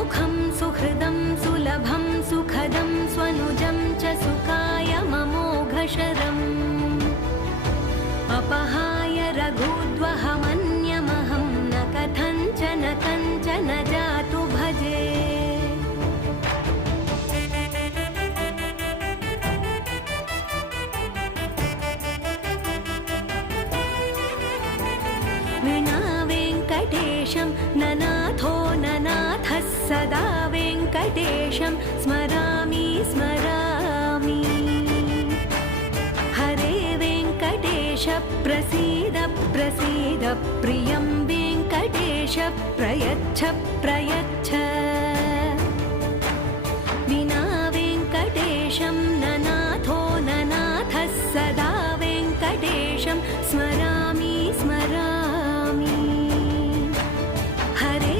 सुमुखं सुहृदं सुलभं सुखदं स्वनुजं च सुखाय ममोघशरम् अपहाय रघुद्वहमन्यमहं न कथञ्चन कञ्चन जातु भजे। विना वेङ्कटेशं ननाथो ननाथः सदा वेङ्कटेशं स्मरामि स्मरामि। हरे वेङ्कटेश प्रसीद प्रसीद प्रियं वेङ्कटेश प्रयच्छ प्रयच्छ। विना वेङ्कटेशं ननाथो ननाथः सदा वेङ्कटेशं स्मरामि स्मरामि। हरे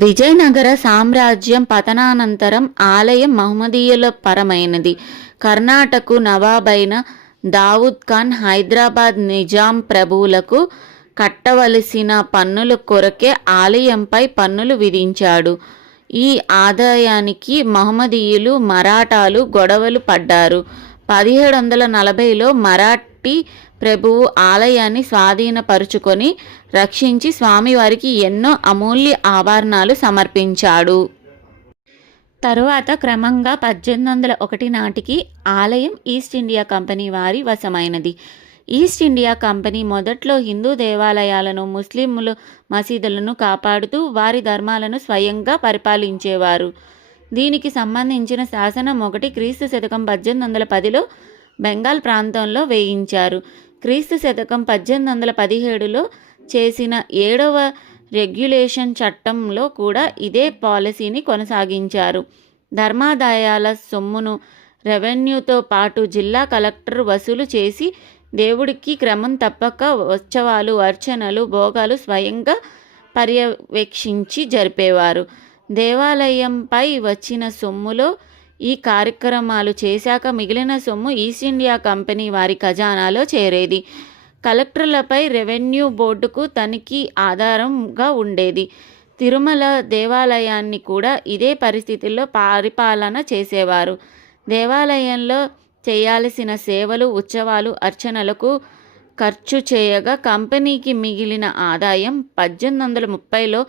విజయనగర సామ్రాజ్యం పతనానంతరం ఆలయం మహమ్మదీయుల పరమైనది. కర్ణాటక నవాబైన దావుద్ ఖాన్ హైదరాబాద్ నిజాం ప్రభువులకు కట్టవలసిన పన్నుల కొరకే ఆలయంపై పన్నులు విధించాడు. ఈ ఆదాయానికి మహమ్మదీయులు మరాఠాలు గొడవలు పడ్డారు. 1740లో మరాఠీ ప్రభువు ఆలయాన్ని స్వాధీనపరుచుకొని రక్షించి స్వామివారికి ఎన్నో అమూల్య ఆభరణాలు సమర్పించాడు. తరువాత క్రమంగా 1801 నాటికి ఆలయం ఈస్ట్ ఇండియా కంపెనీ వారి వశమైనది. ఈస్ట్ ఇండియా కంపెనీ మొదట్లో హిందూ దేవాలయాలను ముస్లింల మసీదులను కాపాడుతూ వారి ధర్మాలను స్వయంగా పరిపాలించేవారు. దీనికి సంబంధించిన శాసనం ఒకటి క్రీస్తు శకం 1810లో బెంగాల్ ప్రాంతంలో వేయించారు. క్రీస్తు శకం 1817లో చేసిన 7వ రెగ్యులేషన్ చట్టంలో కూడా ఇదే పాలసీని కొనసాగించారు. ధర్మాదాయాల సొమ్మును రెవెన్యూతో పాటు జిల్లా కలెక్టర్ వసూలు చేసి దేవుడికి క్రమం తప్పక ఉత్సవాలు అర్చనలు భోగాలు స్వయంగా పర్యవేక్షించి జరిపేవారు. దేవాలయంపై వచ్చిన సొమ్ములో ఈ కార్యక్రమాలు చేశాక మిగిలిన సొమ్ము ఈస్ట్ ఇండియా కంపెనీ వారి ఖజానాలో చేరేది. కలెక్టర్లపై రెవెన్యూ బోర్డుకు తనిఖీ ఆధారంగా ఉండేది. తిరుమల దేవాలయాన్ని కూడా ఇదే పరిస్థితుల్లో పరిపాలన చేసేవారు. దేవాలయంలో చేయాల్సిన సేవలు ఉత్సవాలు అర్చనలకు ఖర్చు చేయగా కంపెనీకి మిగిలిన ఆదాయం 1830లో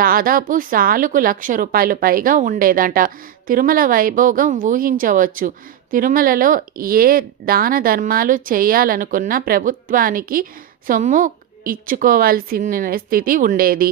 దాదాపు సాలుకు ₹1,00,000 పైగా ఉండేదంట. తిరుమల వైభోగం ఊహించవచ్చు. తిరుమలలో ఏ దాన ధర్మాలు చేయాలనుకున్నా ప్రభుత్వానికి సొమ్ము ఇచ్చుకోవాల్సిన స్థితి ఉండేది.